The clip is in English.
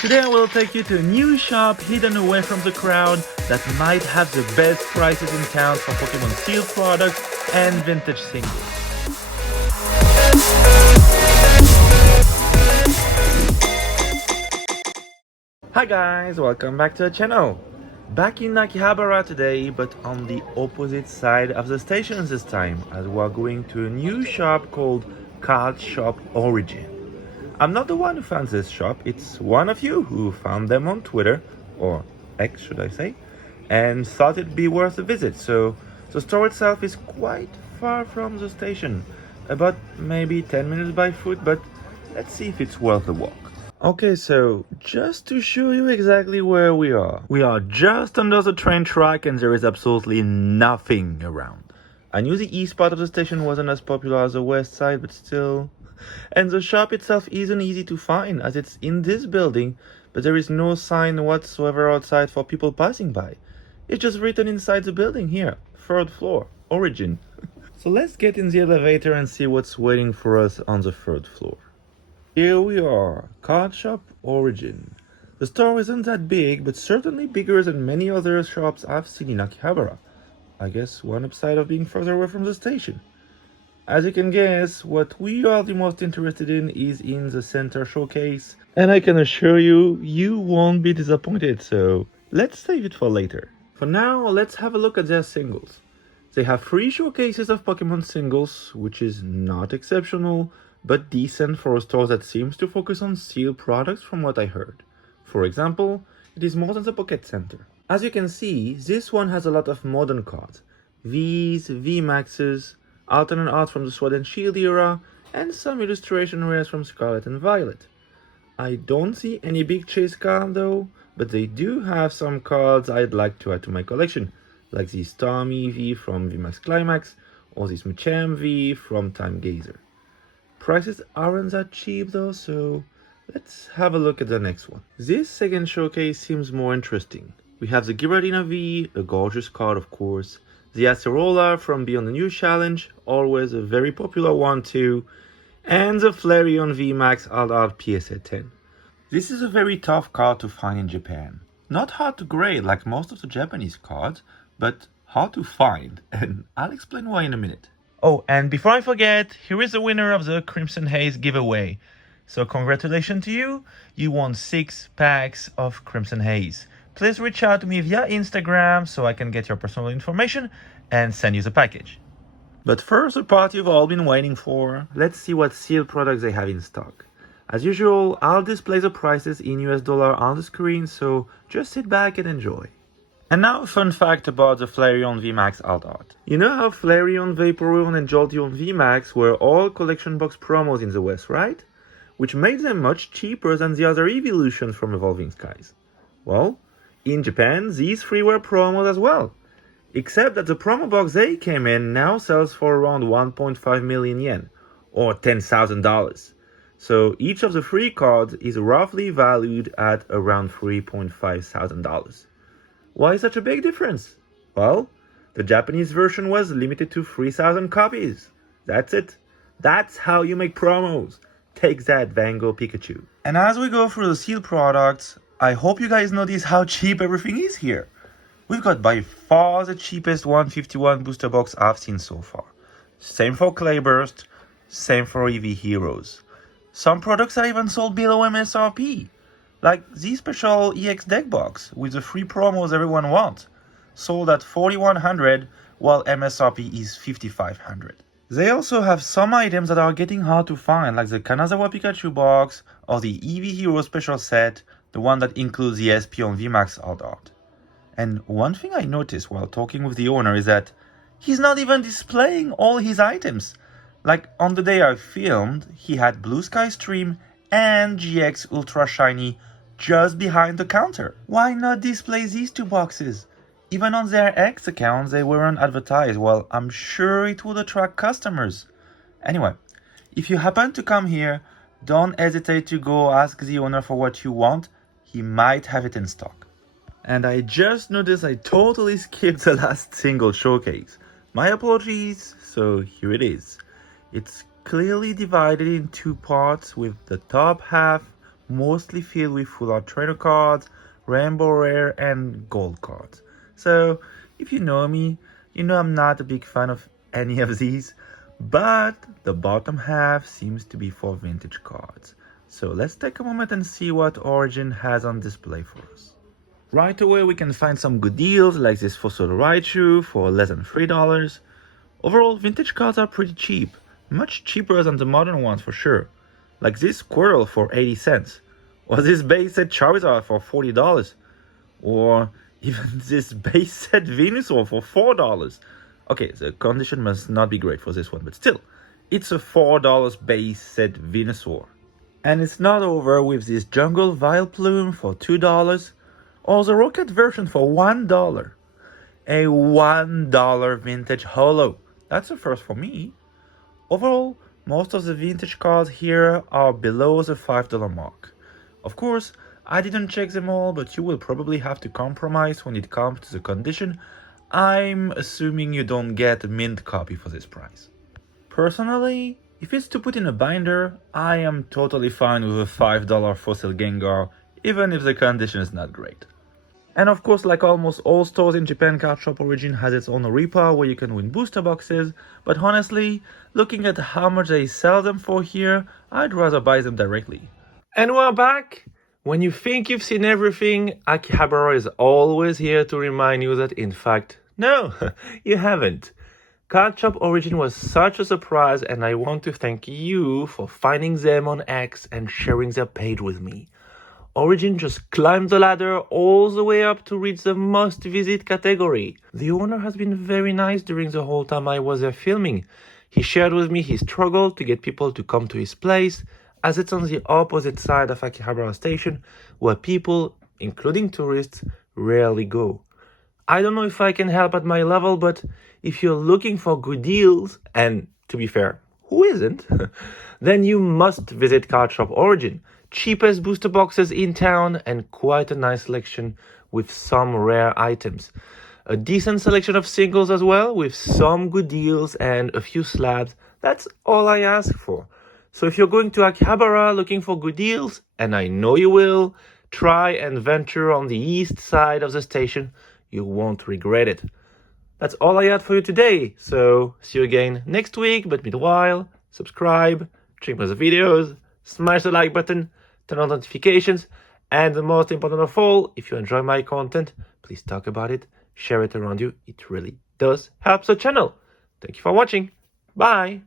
Today I will take you to a new shop hidden away from the crowd that might have the best prices in town for Pokemon Steel products and vintage singles. Hi guys, welcome back to the channel. Back in Akihabara today, but on the opposite side of the station this time, as we are going to a new shop called Card Shop Origin. I'm not the one who found this shop, it's one of you who found them on Twitter, or X should I say, and thought it'd be worth a visit. So the store itself is quite far from the station, about maybe 10 minutes by foot, but let's see if it's worth the walk. Okay, so just to show you exactly where we are just under the train track and there is absolutely nothing around. I knew the east part of the station wasn't as popular as the west side, but still. And the shop itself isn't easy to find as it's in this building, but there is no sign whatsoever outside for people passing by. It's just written inside the building here, 3rd floor, Origin. So let's get in the elevator and see what's waiting for us on the 3rd floor. Here we are, Card Shop Origin. The store isn't that big, but certainly bigger than many other shops I've seen in Akihabara. I guess one upside of being further away from the station. As you can guess, what we are the most interested in is in the center showcase, and I can assure you, you won't be disappointed, so let's save it for later. For now, let's have a look at their singles. They have 3 showcases of Pokemon singles, which is not exceptional, but decent for a store that seems to focus on Steel products from what I heard. For example, it is more than the Pocket Center. As you can see, this one has a lot of modern cards, Vs, VMAXs, alternate art from the Sword and Shield era, and some illustration rares from Scarlet and Violet. I don't see any big chase card though, but they do have some cards I'd like to add to my collection, like this Tommy V from VMAX Climax, or this Machamp V from Time Gazer. Prices aren't that cheap though, so let's have a look at the next one. This second showcase seems more interesting. We have the Giratina V, a gorgeous card of course, the Acerola from Beyond the New Challenge, always a very popular one too, and the Flareon VMAX Alt Art PSA 10. This is a very tough card to find in Japan. Not hard to grade like most of the Japanese cards, but hard to find, and I'll explain why in a minute. Oh, and before I forget, here is the winner of the Crimson Haze giveaway. So congratulations to you, you won 6 packs of Crimson Haze. Please reach out to me via Instagram so I can get your personal information and send you the package. But first, the part you've all been waiting for. Let's see what Steel products they have in stock. As usual, I'll display the prices in US dollar on the screen, so just sit back and enjoy. And now a fun fact about the Flareon VMAX Alt Art. You know how Flareon, Vaporeon and Jolteon VMAX were all collection box promos in the West, right? Which made them much cheaper than the other evolutions from Evolving Skies. Well, in Japan, these 3 were promos as well. Except that the promo box they came in now sells for around 1.5 million yen, or $10,000. So each of the 3 cards is roughly valued at around $3.5 thousand. Why such a big difference? Well, the Japanese version was limited to 3,000 copies. That's it. That's how you make promos. Take that, Van Gogh Pikachu. And as we go through the Steel products, I hope you guys notice how cheap everything is here. We've got by far the cheapest 151 booster box I've seen so far. Same for Clayburst, same for EV Heroes. Some products are even sold below MSRP. Like the special EX deck box with the 3 promos everyone wants, sold at $4,100 while MSRP is $5,500. They also have some items that are getting hard to find, like the Kanazawa Pikachu box or the EV Hero special set, the one that includes the SP on VMAX Alt Art. And one thing I noticed while talking with the owner is that he's not even displaying all his items. Like on the day I filmed, he had Blue Sky Stream and GX Ultra Shiny just behind the counter. Why not display these 2 boxes? Even on their X account they weren't advertised. Well, I'm sure it would attract customers. Anyway, if you happen to come here, don't hesitate to go ask the owner for what you want. He might have it in stock. And I just noticed I totally skipped the last single showcase. My apologies, so here it is. It's clearly divided in 2 parts, with the top half mostly filled with full art trainer cards, rainbow rare, and gold cards. So, if you know me, you know I'm not a big fan of any of these, but the bottom half seems to be for vintage cards. So let's take a moment and see what Origin has on display for us. Right away we can find some good deals like this Fossil Raichu for less than $3. Overall, vintage cards are pretty cheap, much cheaper than the modern ones for sure. Like this Squirrel for 80 cents, or this base set Charizard for $40, or even this base set Venusaur for $4. Okay, the condition must not be great for this one, but still, it's a $4 base set Venusaur. And it's not over with this Jungle Vileplume for $2, or the Rocket version for $1. A $1 vintage holo. That's a first for me. Overall, most of the vintage cards here are below the $5 mark. Of course, I didn't check them all, but you will probably have to compromise when it comes to the condition. I'm assuming you don't get a mint copy for this price. Personally, if it's to put in a binder, I am totally fine with a $5 Fossil Gengar, even if the condition is not great. And of course, like almost all stores in Japan, Card Shop Origin has its own Reaper where you can win booster boxes, but honestly, looking at how much they sell them for here, I'd rather buy them directly. And we're back! When you think you've seen everything, Akihabara is always here to remind you that in fact, no, you haven't. Card Shop Origin was such a surprise, and I want to thank you for finding them on X and sharing their page with me. Origin just climbed the ladder all the way up to reach the must visit category. The owner has been very nice during the whole time I was there filming. He shared with me his struggle to get people to come to his place, as it's on the opposite side of Akihabara Station, where people, including tourists, rarely go. I don't know if I can help at my level, but if you're looking for good deals, and to be fair, who isn't? Then you must visit Card Shop Origin. Cheapest booster boxes in town and quite a nice selection with some rare items. A decent selection of singles as well, with some good deals and a few slabs. That's all I ask for. So if you're going to Akihabara looking for good deals, and I know you will, try and venture on the east side of the station. You won't regret it. That's all I had for you today. So see you again next week, but meanwhile, subscribe, check my videos, smash the like button, turn on notifications, and the most important of all, if you enjoy my content, please talk about it, share it around you. It really does help the channel. Thank you for watching. Bye.